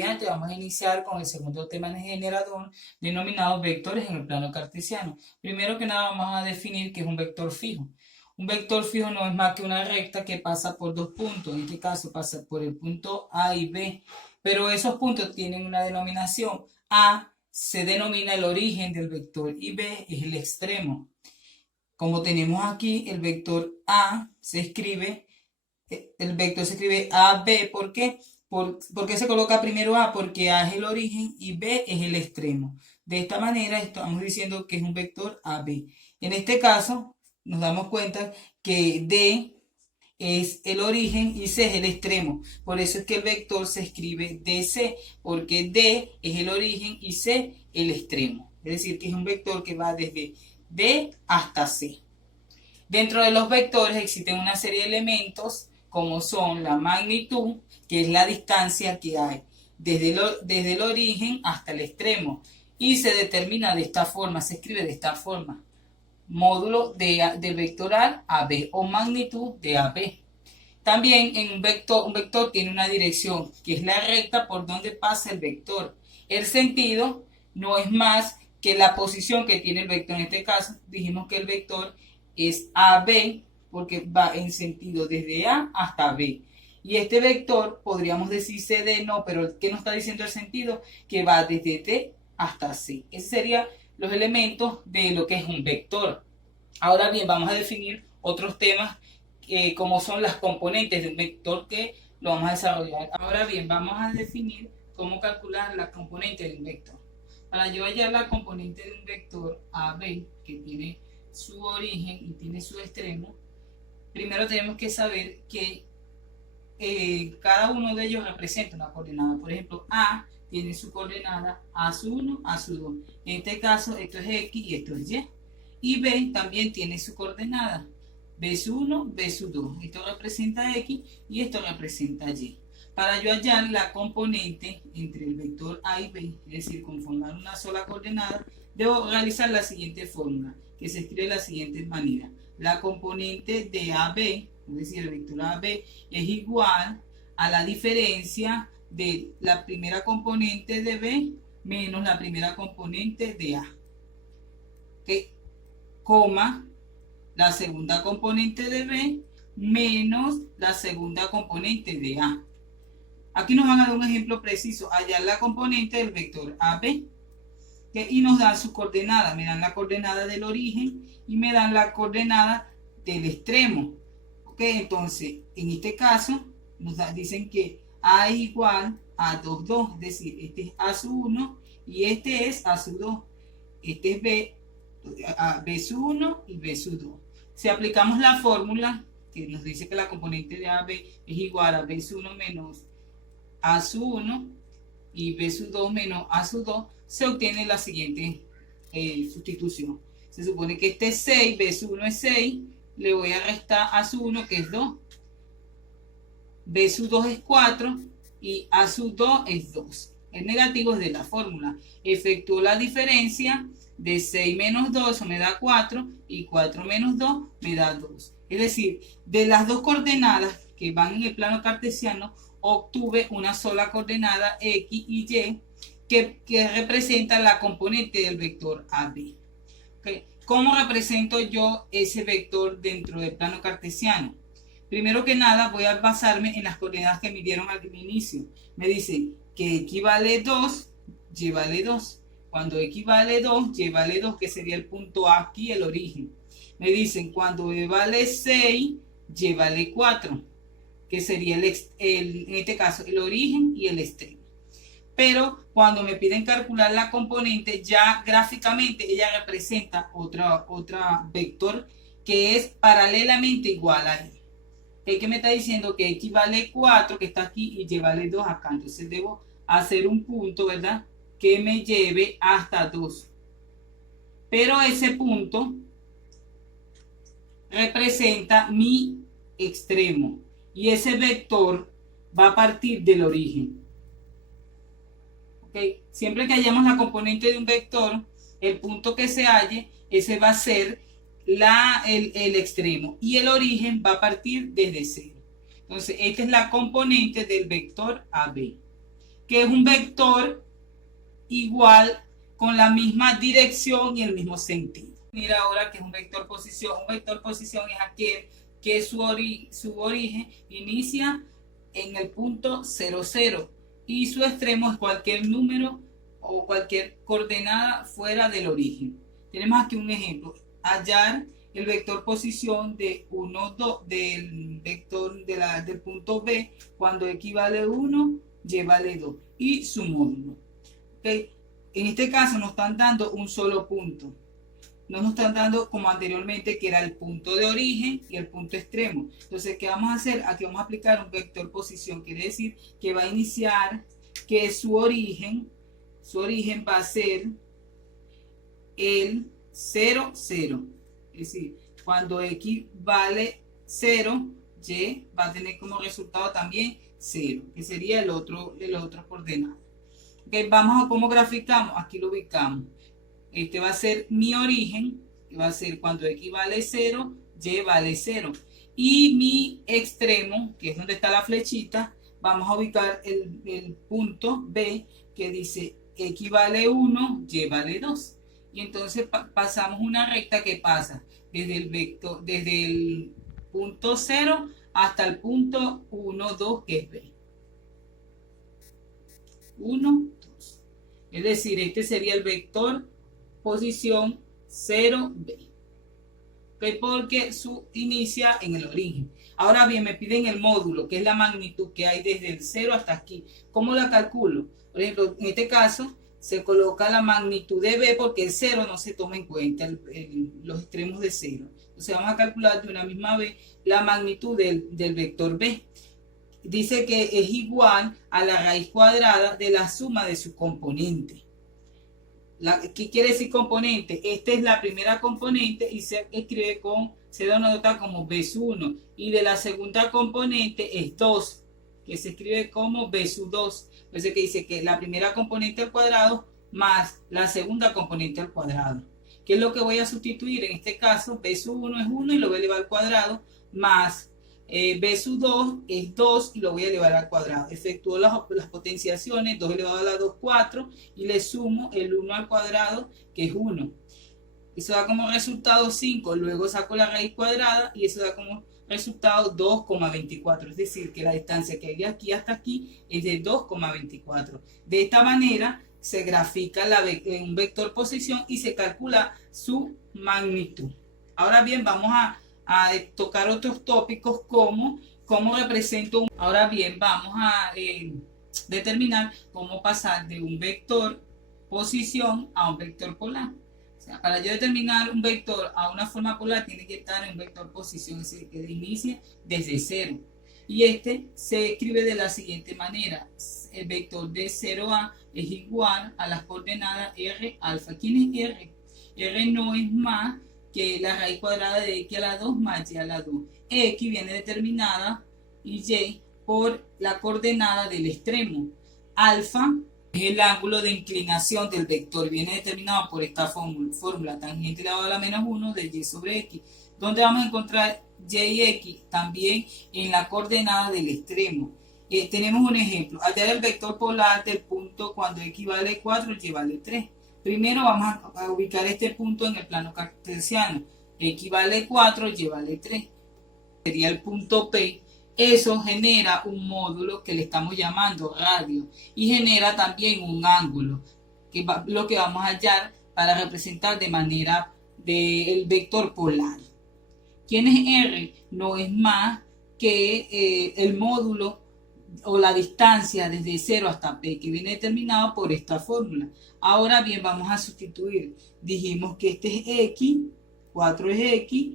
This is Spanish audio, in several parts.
estudiante, vamos a iniciar con el segundo tema de generador, denominado vectores en el plano cartesiano. Primero que nada vamos a definir qué es un vector fijo. Un vector fijo no es más que una recta que pasa por dos puntos, en este caso pasa por el punto A y B, pero esos puntos tienen una denominación. A se denomina el origen del vector y B es el extremo. Como tenemos aquí el vector A, el vector se escribe AB, ¿por qué? ¿Por qué se coloca primero A? Porque A es el origen y B es el extremo. De esta manera estamos diciendo que es un vector AB. En este caso, nos damos cuenta que D es el origen y C es el extremo. Por eso es que el vector se escribe DC, porque D es el origen y C el extremo. Es decir, que es un vector que va desde D hasta C. Dentro de los vectores existen una serie de elementos como son la magnitud, que es la distancia que hay desde el origen hasta el extremo, y se determina de esta forma, se escribe de esta forma: módulo del vectoral AB o magnitud de AB. También en un vector tiene una dirección, que es la recta por donde pasa el vector. El sentido no es más que la posición que tiene el vector. En este caso dijimos que el vector es AB, porque va en sentido desde A hasta B. Y este vector podríamos decir CD, no, pero ¿qué nos está diciendo el sentido? Que va desde D hasta C. Esos serían los elementos de lo que es un vector. Ahora bien, vamos a definir otros temas como son las componentes de un vector, que lo vamos a desarrollar. Ahora bien, vamos a definir cómo calcular la componente de un vector. Para yo hallar la componente de un vector AB, que tiene su origen y tiene su extremo, primero tenemos que saber que cada uno de ellos representa una coordenada. Por ejemplo, A tiene su coordenada A1, A2. En este caso, esto es X y esto es Y. Y B también tiene su coordenada B1, B2. Esto representa X y esto representa Y. Para yo hallar la componente entre el vector A y B, es decir, conformar una sola coordenada, debo realizar la siguiente fórmula, que se escribe de la siguiente manera: la componente de AB, es decir, el vector AB, es igual a la diferencia de la primera componente de B menos la primera componente de A, ¿okay? Coma la segunda componente de B menos la segunda componente de A. Aquí nos van a dar un ejemplo preciso: hallar la componente del vector AB. Y nos dan su coordenada, me dan la coordenada del origen y me dan la coordenada del extremo. Entonces, en este caso, dicen que A es igual a 2, 2, es decir, este es A1 y este es A2. Este es B1 y B2. Si aplicamos la fórmula que nos dice que la componente de AB es igual a B1 menos A1 y B2 menos A2, se obtiene la siguiente sustitución. Se supone que este es 6, B1 es 6, le voy a restar A1, que es 2, B2 es 4 y A2 es 2. El negativo es de la fórmula. Efectúo la diferencia de 6 menos 2, eso me da 4, y 4 menos 2 me da 2. Es decir, de las dos coordenadas que van en el plano cartesiano, obtuve una sola coordenada X y Y que representa la componente del vector AB. ¿Okay? ¿Cómo represento yo ese vector dentro del plano cartesiano? Primero que nada voy a basarme en las coordenadas que me dieron al inicio. Me dicen que X vale 2, Y vale 2. Cuando X vale 2, Y vale 2, que sería el punto A aquí, el origen. Me dicen cuando Y vale 6, Y vale 4, que sería en este caso el origen y el extremo. Pero cuando me piden calcular la componente, ya gráficamente ella representa otra vector que es paralelamente igual a Y. ¿Qué me está diciendo? Que X vale 4, que está aquí, y Y vale 2 acá. Entonces debo hacer un punto, ¿verdad?, que me lleve hasta 2. Pero ese punto representa mi extremo. Y ese vector va a partir del origen. ¿Okay? Siempre que hallamos la componente de un vector, el punto que se halle, ese va a ser el extremo. Y el origen va a partir desde 0. Entonces, esta es la componente del vector AB. que es un vector igual con la misma dirección y el mismo sentido. Mira ahora que es un vector posición. Un vector posición es aquel que su origen inicia en el punto 0, 0 y su extremo es cualquier número o cualquier coordenada fuera del origen. Tenemos aquí un ejemplo. Hallar el vector posición de 1, 2 del vector del punto B cuando x vale 1, y vale 2 y su módulo. ¿Okay? En este caso nos están dando un solo punto. No nos están dando como anteriormente que era el punto de origen y el punto extremo. Entonces, ¿qué vamos a hacer? Aquí vamos a aplicar un vector posición. Quiere decir que va a iniciar que su origen va a ser el 0, 0. Es decir, cuando x vale 0, y va a tener como resultado también 0, que sería el otro coordenada. Okay, vamos a cómo graficamos. Aquí lo ubicamos. Este va a ser mi origen, que va a ser cuando x vale 0, y vale 0. Y mi extremo, que es donde está la flechita, vamos a ubicar el punto B, que dice x vale 1, y vale 2. Y entonces pasamos una recta que pasa desde el punto 0 hasta el punto 1, 2, que es B. 1, 2. Es decir, este sería el vector posición 0B. ¿Okay? Porque inicia en el origen. Ahora bien, me piden el módulo, que es la magnitud que hay desde el 0 hasta aquí. ¿Cómo la calculo? Por ejemplo, en este caso, se coloca la magnitud de B porque el 0 no se toma en cuenta, los extremos de 0. Entonces vamos a calcular de una misma vez la magnitud del vector B. Dice que es igual a la raíz cuadrada de la suma de su componente. ¿Qué quiere decir componente? Esta es la primera componente y se escribe se denota como B1. Y de la segunda componente es 2, que se escribe como B2. Entonces que dice que la primera componente al cuadrado más la segunda componente al cuadrado. ¿Qué es lo que voy a sustituir? En este caso, B1 es 1 y lo voy a elevar al cuadrado, más B2 es 2 y lo voy a elevar al cuadrado. Efectúo las potenciaciones, 2 elevado a la 2, 4, y le sumo el 1 al cuadrado, que es 1. Eso da como resultado 5, luego saco la raíz cuadrada y eso da como resultado 2,24. Es decir, que la distancia que hay de aquí hasta aquí es de 2,24. De esta manera se grafica un vector posición y se calcula su magnitud. Ahora bien, vamos a tocar otros tópicos como cómo represento Ahora bien, vamos a determinar cómo pasar de un vector posición a un vector polar. O sea, para yo determinar un vector a una forma polar tiene que estar en un vector posición, es decir, que inicie desde 0. Y este se escribe de la siguiente manera. El vector de 0a es igual a las coordenadas r alfa. ¿Quién es r? R no es más que la raíz cuadrada de x a la 2 más y a la 2. X viene determinada y y por la coordenada del extremo. Alfa es el ángulo de inclinación del vector, viene determinado por esta fórmula tangente elevado a la menos 1 de y sobre x, donde vamos a encontrar y x también en la coordenada del extremo. Tenemos un ejemplo, hallar el vector polar del punto cuando x vale 4 y vale 3. Primero vamos a ubicar este punto en el plano cartesiano. X vale 4, y vale 3. Sería el punto P. Eso genera un módulo que le estamos llamando radio. Y genera también un ángulo, que es lo que vamos a hallar para representar de manera del vector polar. ¿Quién es R? No es más que el módulo o la distancia desde 0 hasta P, que viene determinado por esta fórmula. Ahora bien, vamos a sustituir. Dijimos que este es X, 4 es X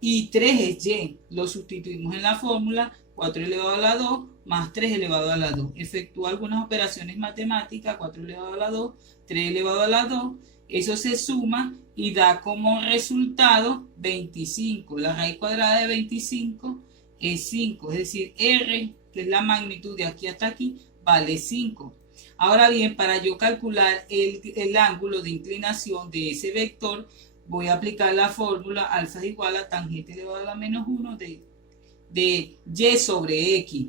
y 3 es Y. Lo sustituimos en la fórmula, 4 elevado a la 2 más 3 elevado a la 2. Efectúa algunas operaciones matemáticas, 4 elevado a la 2, 3 elevado a la 2. Eso se suma y da como resultado 25. La raíz cuadrada de 25 es 5, es decir, R, que es la magnitud de aquí hasta aquí, vale 5. Ahora bien, para yo calcular el ángulo de inclinación de ese vector, voy a aplicar la fórmula alfa es igual a tangente elevado a la menos 1 de y sobre x.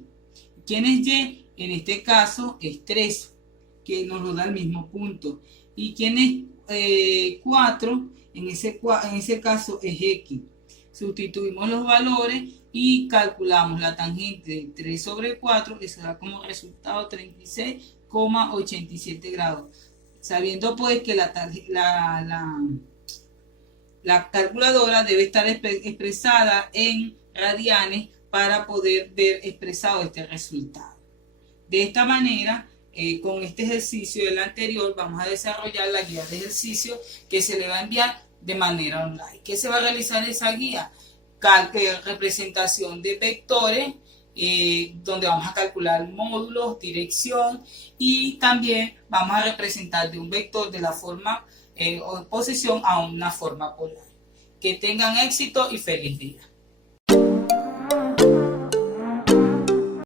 ¿Quién es y? En este caso es 3. que nos lo da el mismo punto. Y tiene 4, en ese caso es X. Sustituimos los valores y calculamos la tangente de 3 sobre 4, eso da como resultado 36,87 grados. Sabiendo pues que la calculadora debe estar expresada en radianes para poder ver expresado este resultado. De esta manera, con este ejercicio del anterior, vamos a desarrollar la guía de ejercicio que se le va a enviar de manera online. ¿Qué se va a realizar en esa guía? Representación de vectores, donde vamos a calcular módulos, dirección, y también vamos a representar de un vector de la forma o posición a una forma polar. Que tengan éxito y feliz día.